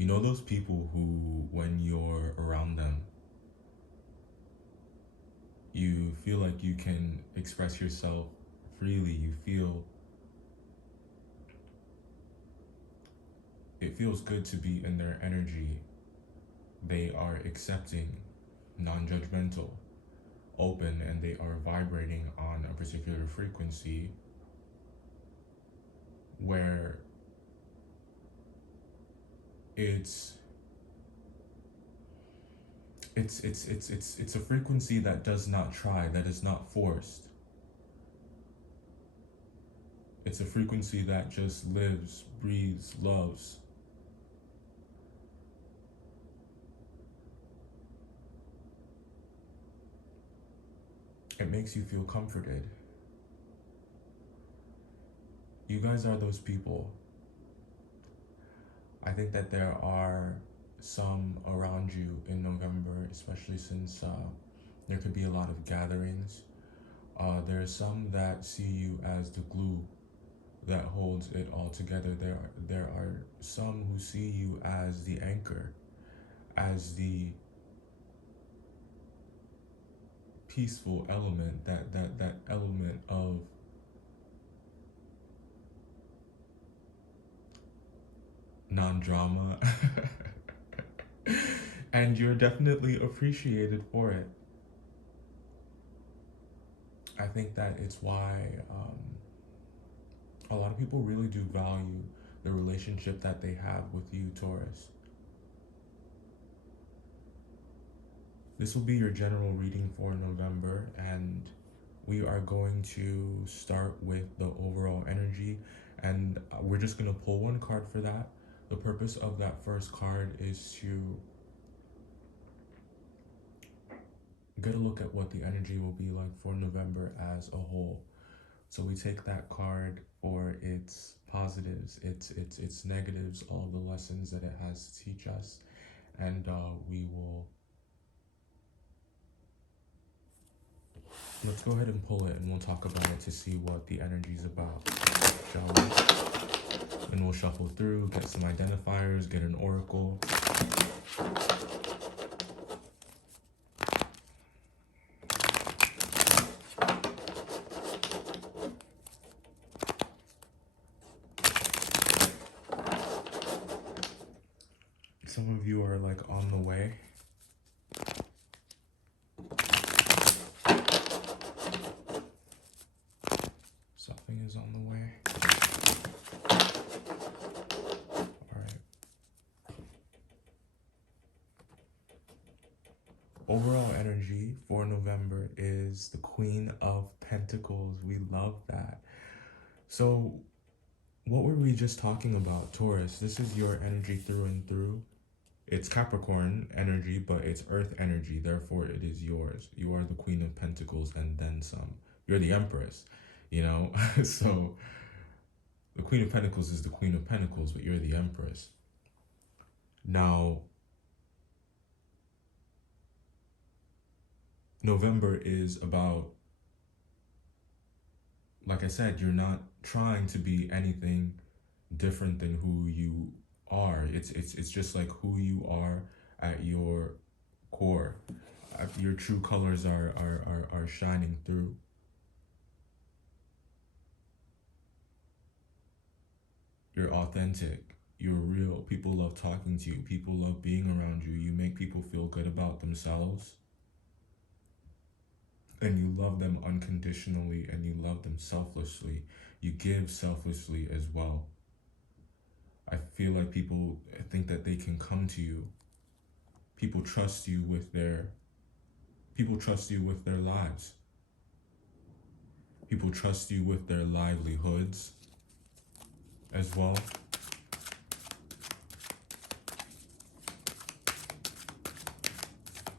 You know those people who, when you're around them, you feel like you can express yourself freely. You feel it feels good to be in their energy. They are accepting, non-judgmental, open, and they are vibrating on a particular frequency where it's a frequency that does not try, that is not forced. It's a frequency that just lives, breathes, loves. It makes you feel comforted. You guys are those people. I think that there are some around you in November, especially since there could be a lot of gatherings. There are some that see you as the glue that holds it all together. There are some who see you as the anchor, as the peaceful element, that element of non-drama. And you're definitely appreciated for it. I think that it's why a lot of people really do value the relationship that they have with you, Taurus. This will be your general reading for November, and we are going to start with the overall energy, and we're just going to pull one card for that. The purpose of that first card is to get a look at what the energy will be like for November as a whole. So we take that card for its positives, its negatives, all the lessons that it has to teach us, and let's go ahead and pull it, and we'll talk about it to see what the energy is about, shall we? And we'll shuffle through, get some identifiers, get an oracle. Some of you are like on the way. Something is on the way. All right. Overall energy for November is the Queen of Pentacles. We love that. So what were we just talking about, Taurus? This is your energy through and through. It's Capricorn energy, but it's Earth energy. Therefore, it is yours. You are the Queen of Pentacles and then some. You're the Empress, you know? So the Queen of Pentacles is the Queen of Pentacles, but you're the Empress. Now, November is about, like I said, you're not trying to be anything different than who you are. It's just like who you are at your core. Your true colors are shining through. You're authentic. You're real. People love talking to you. People love being around you. You make people feel good about themselves. And you love them unconditionally, and you love them selflessly. You give selflessly as well. I feel like people think that they can come to you. People trust you with their lives. People trust you with their livelihoods as well.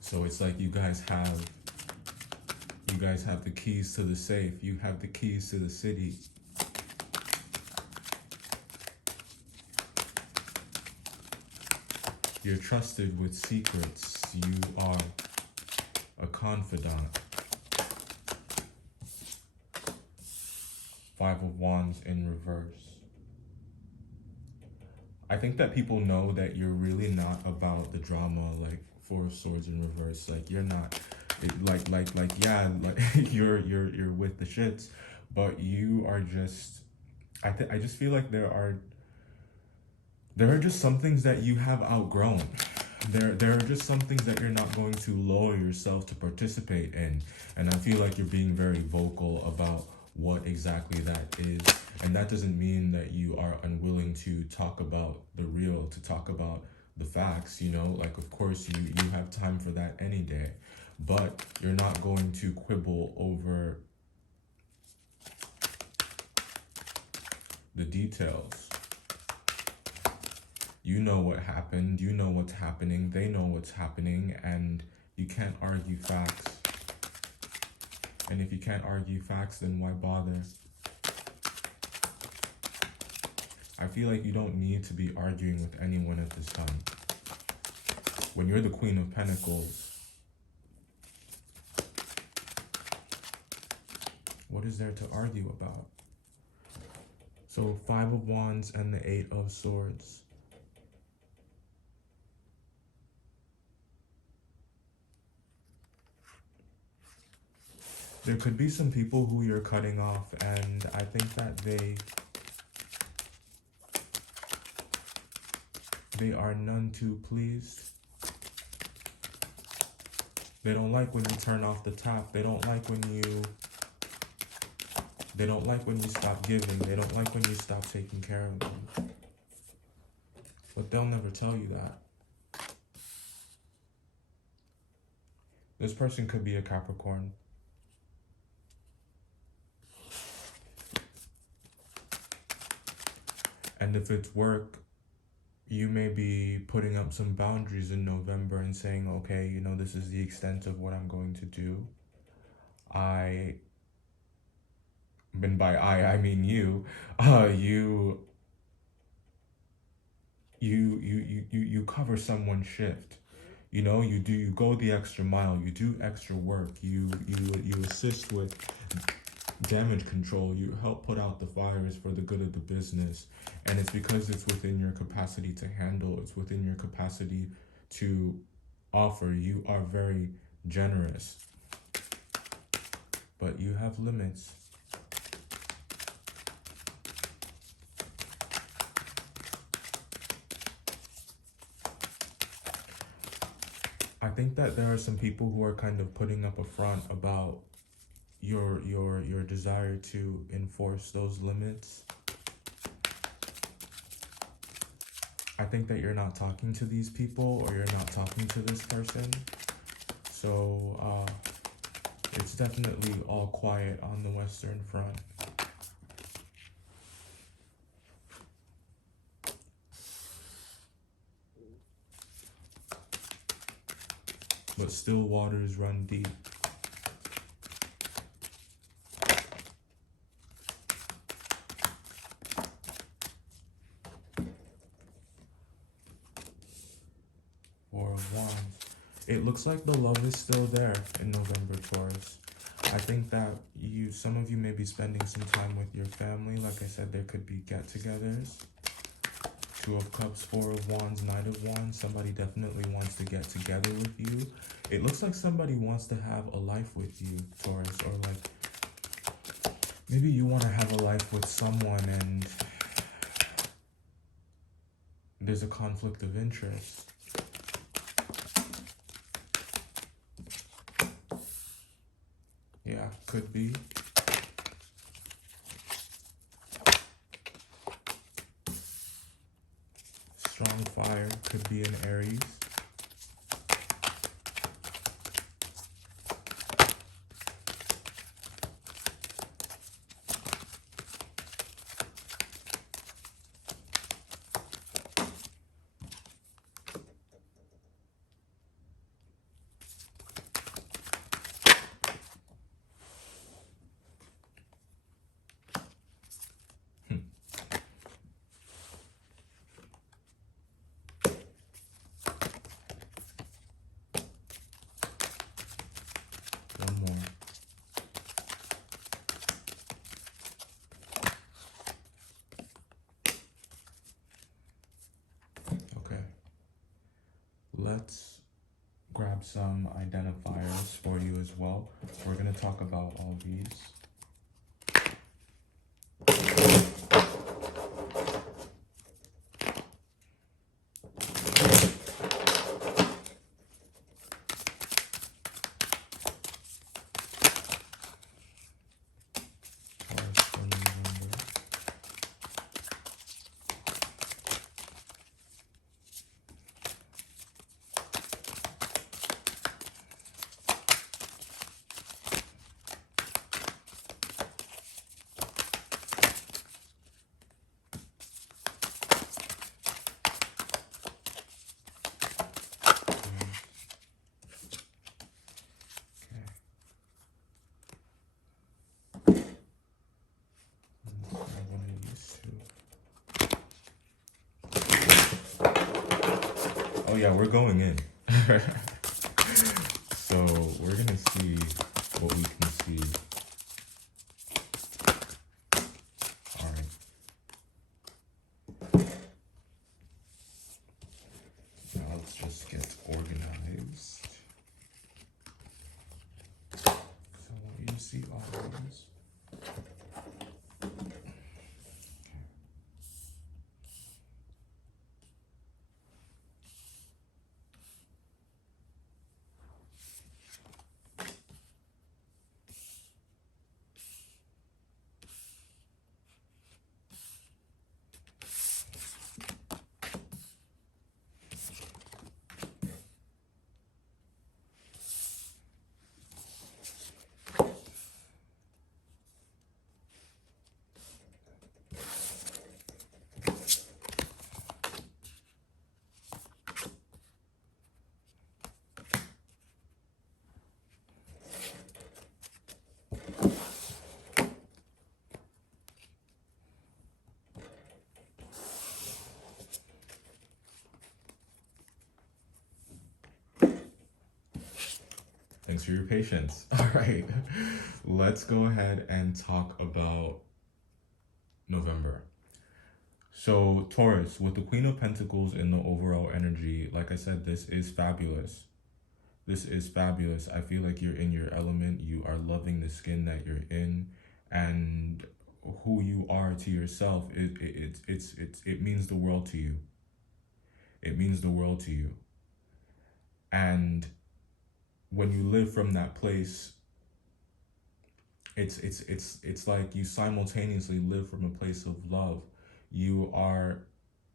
So it's like you guys have the keys to the safe. You have the keys to the city. You're trusted with secrets. You are a confidant. Five of Wands in reverse. I think that people know that you're really not about the drama, like Four of Swords in reverse. Like you're not, yeah, like you're with the shits, but you are just. I just feel like there are just some things that you have outgrown. There are just some things that you're not going to lower yourself to participate in, and I feel like you're being very vocal about what exactly that is. And that doesn't mean that you are unwilling to talk about the real, to talk about the facts, you know? Like, of course, you have time for that any day, but you're not going to quibble over the details. You know what happened, you know what's happening, they know what's happening, and you can't argue facts. And if you can't argue facts, then why bother? I feel like you don't need to be arguing with anyone at this time. When you're the Queen of Pentacles, what is there to argue about? So 5 of Wands and the 8 of Swords. There could be some people who you're cutting off, and I think that they are none too pleased. They don't like when you turn off the tap. They don't like when you stop giving. They don't like when you stop taking care of them. But they'll never tell you that. This person could be a Capricorn. And if it's work, you may be putting up some boundaries in November and saying, okay, you know, this is the extent of what I'm going to do. And by I mean you. You cover someone's shift. You know, you go the extra mile. You do extra work. You assist with damage control. You help put out the fires for the good of the business, and it's because it's within your capacity to handle. It's within your capacity to offer. You are very generous, but you have limits. I think that there are some people who are kind of putting up a front about your desire to enforce those limits. I think that you're not talking to these people, or you're not talking to this person. So it's definitely all quiet on the Western Front. But still waters run deep. Four of Wands. It looks like the love is still there in November, Taurus. I think that some of you may be spending some time with your family. Like I said, there could be get-togethers. Two of Cups, Four of Wands, Knight of Wands. Somebody definitely wants to get together with you. It looks like somebody wants to have a life with you, Taurus. Or like, maybe you want to have a life with someone and there's a conflict of interest. Yeah, could be. Strong fire, could be an Aries. let's grab some identifiers for you as well. We're going to talk about all these. Oh yeah, we're going in. So we're gonna see what we can see. All right. Now let's just get organized. So I want you to see all of these. Thanks for your patience. All right, let's go ahead and talk about November. So, Taurus, with the Queen of Pentacles in the overall energy, like I said, this is fabulous. This is fabulous. I feel like you're in your element. You are loving the skin that you're in, and who you are to yourself. It means the world to you. It means the world to you. And when you live from that place, it's like you simultaneously live from a place of love. You are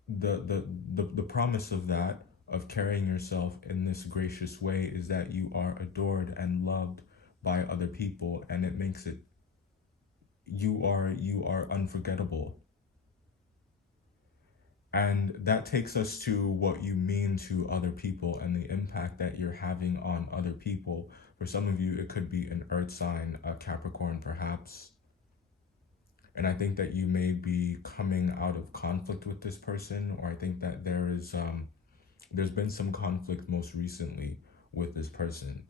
the promise of that, of carrying yourself in this gracious way, is that you are adored and loved by other people, and it makes it, you are unforgettable. And that takes us to what you mean to other people and the impact that you're having on other people. For some of you, it could be an earth sign, a Capricorn perhaps. And I think that you may be coming out of conflict with this person, or I think that there's been some conflict most recently with this person.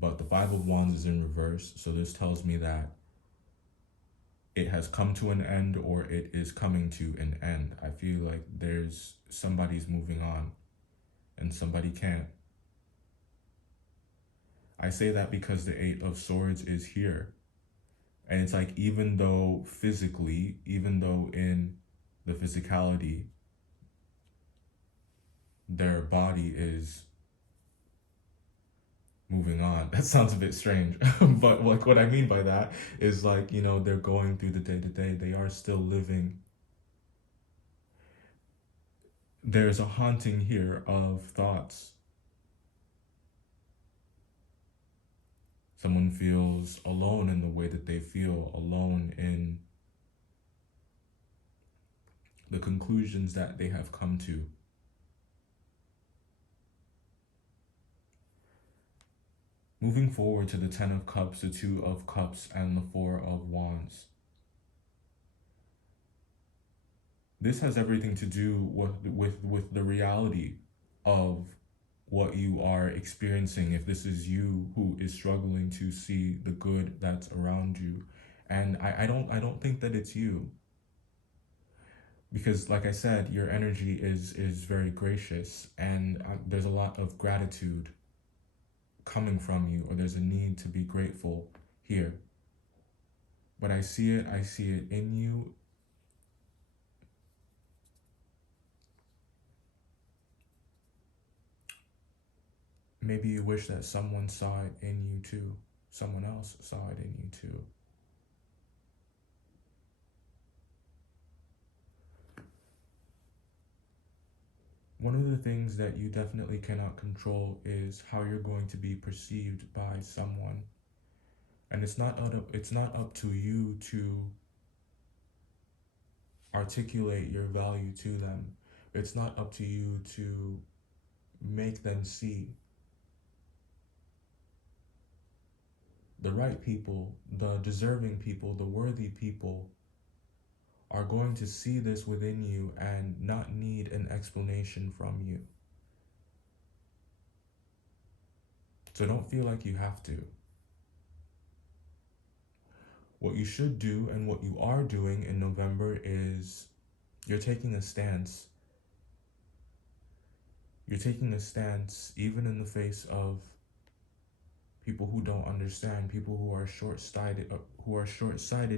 But the Five of Wands is in reverse, so this tells me that it has come to an end, or it is coming to an end. I feel like somebody's moving on and somebody can't. I say that because the Eight of Swords is here. And it's like, even though physically, even though in the physicality, their body is moving on. That sounds a bit strange. But like, what I mean by that is, like, they're going through the day-to-day. They are still living. There's a haunting here of thoughts. Someone feels alone in the way that they feel, alone in the conclusions that they have come to. Moving forward to the Ten of Cups, the Two of Cups, and the Four of Wands. This has everything to do with the reality of what you are experiencing, if this is you who is struggling to see the good that's around you. And I don't think that it's you. because like I said, your energy is very gracious, and there's a lot of gratitude coming from you, or there's a need to be grateful here. But I see it in you. Maybe you wish that someone saw it in you too. Someone else saw it in you too. One of the things that you definitely cannot control is how you're going to be perceived by someone. And it's not up to you to articulate your value to them. It's not up to you to make them see. The right people, the deserving people, the worthy people are going to see this within you and not need an explanation from you. So don't feel like you have to. What you should do and what you are doing in November is you're taking a stance. You're taking a stance even in the face of people who don't understand, people who are short-sighted,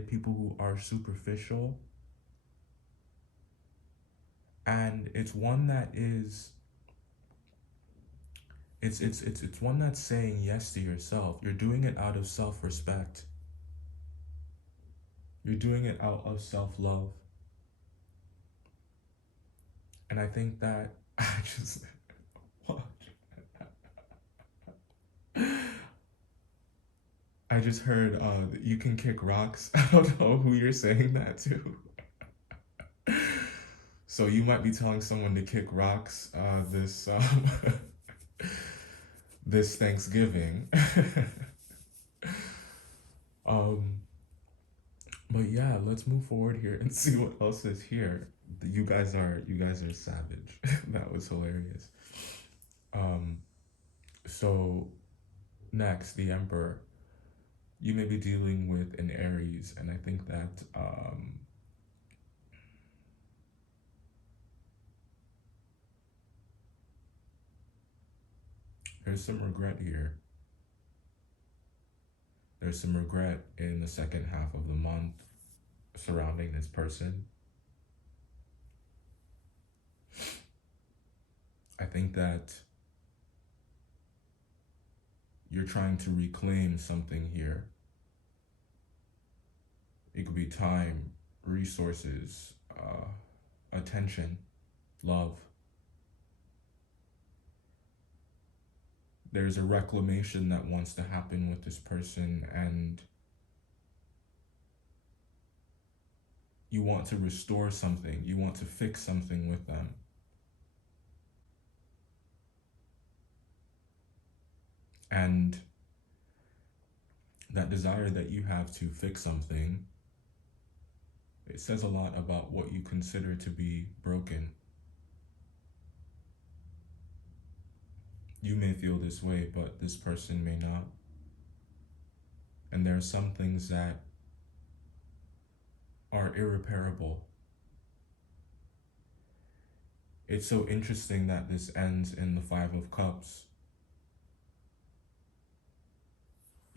people who are superficial. And it's one that is it's one that's saying yes to yourself. You're doing it out of self-respect. You're doing it out of self-love. And I think that I just heard you can kick rocks. I don't know who you're saying that to. So you might be telling someone to kick rocks this Thanksgiving. But yeah, let's move forward here and see what else is here. You guys are savage. That was hilarious. So next, the Emperor. You may be dealing with an Aries, and I think that there's some regret here. There's some regret in the second half of the month surrounding this person. I think that you're trying to reclaim something here. It could be time, resources, attention, love. There's a reclamation that wants to happen with this person, and you want to restore something. You want to fix something with them. And that desire that you have to fix something, it says a lot about what you consider to be broken. You may feel this way, but this person may not. And there are some things that are irreparable. It's so interesting that this ends in the Five of Cups.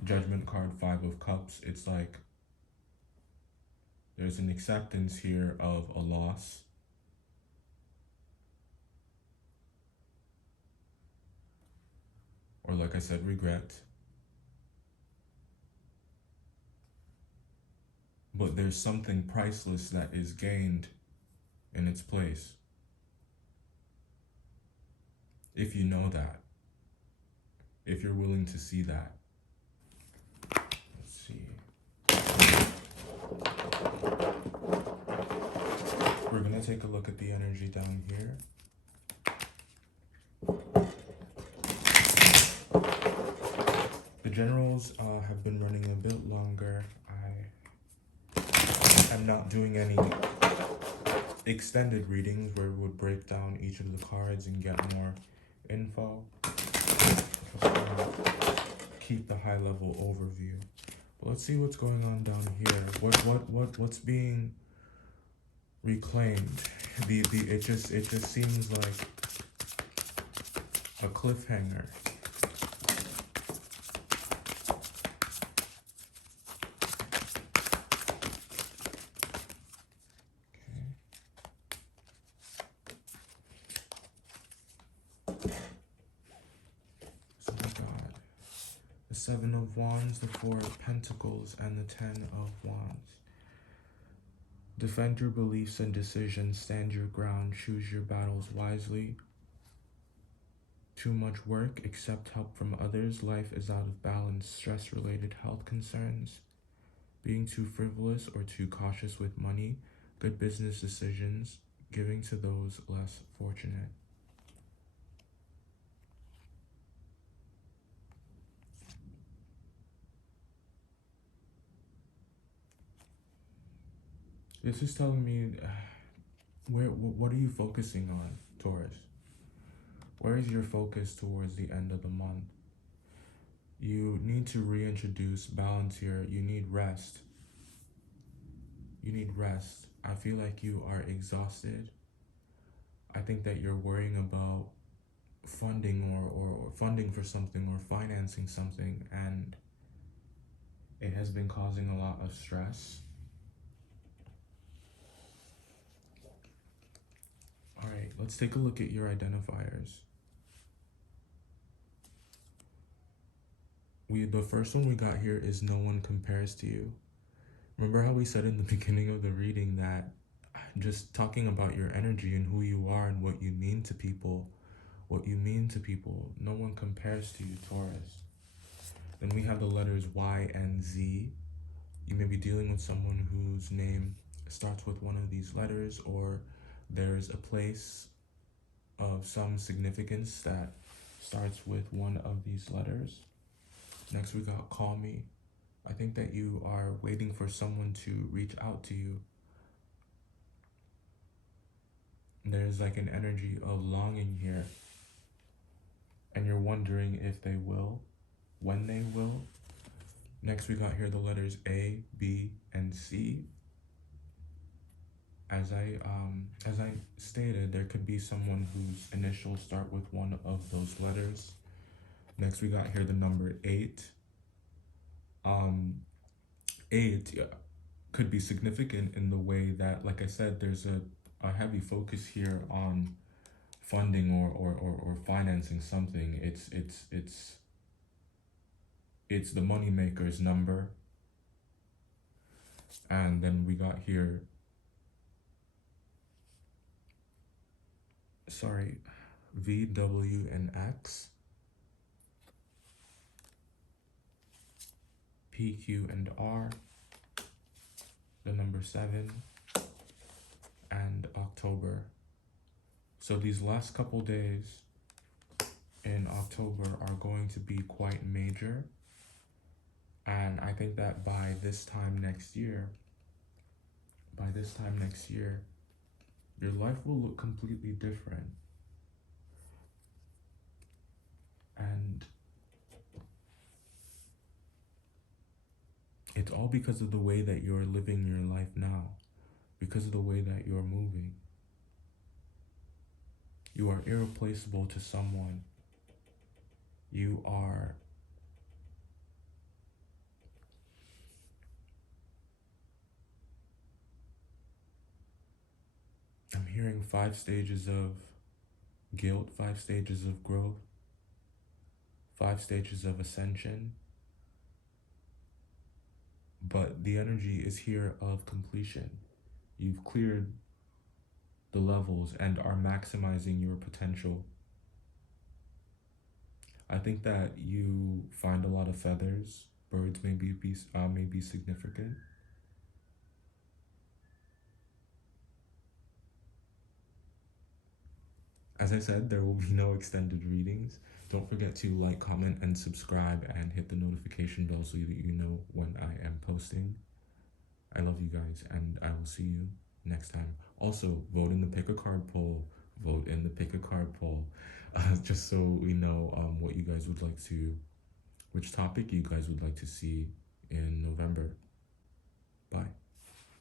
Judgment card, Five of Cups. It's like there's an acceptance here of a loss. Or like I said, regret. But there's something priceless that is gained in its place. If you know that. If you're willing to see that. Let's see. We're going to take a look at the energy down here. The generals have been running a bit longer. I'm not doing any extended readings where we would break down each of the cards and get more info. Keep the high level overview. But let's see what's going on down here. What's being reclaimed. It just seems like a cliffhanger. So we got the Seven of Wands, the Four of Pentacles, and the Ten of Wands. Defend your beliefs and decisions, stand your ground, choose your battles wisely. Too much work, accept help from others, life is out of balance, stress-related health concerns, being too frivolous or too cautious with money, good business decisions, giving to those less fortunate. This is telling me, what are you focusing on, Taurus? Where is your focus towards the end of the month? You need to reintroduce balance here. You need rest. You need rest. I feel like you are exhausted. I think that you're worrying about funding or funding for something or financing something, and it has been causing a lot of stress. All right, let's take a look at your identifiers. The first one we got here is no one compares to you. Remember how we said in the beginning of the reading that just talking about your energy and who you are and what you mean to people, no one compares to you, Taurus. Then we have the letters Y and Z. You may be dealing with someone whose name starts with one of these letters, or there's a place of some significance that starts with one of these letters. Next we got call me. I think that you are waiting for someone to reach out to you. There's like an energy of longing here, and you're wondering if they will, when they will. Next we got here the letters A, B, and C. As I stated, there could be someone whose initials start with one of those letters. Next we got here the number 8. 8 could be significant in the way that, like I said, there's a heavy focus here on funding or financing something. It's the money maker's number. And then we got here, V, W, and X, P, Q, and R, the number 7, and October. So these last couple days in October are going to be quite major. And I think that by this time next year, your life will look completely different. And it's all because of the way that you're living your life now, because of the way that you're moving. You are irreplaceable to someone. You are I'm hearing 5 stages of guilt, 5 stages of growth, 5 stages of ascension. But the energy is here of completion. You've cleared the levels and are maximizing your potential. I think that you find a lot of feathers. Birds may be significant. As I said, there will be no extended readings. Don't forget to like, comment, and subscribe, and hit the notification bell so that you know when I am posting. I love you guys, and I will see you next time. Also, vote in the pick a card poll. Vote in the pick a card poll, just so we know what you guys would like to, which topic you guys would like to see in November. Bye.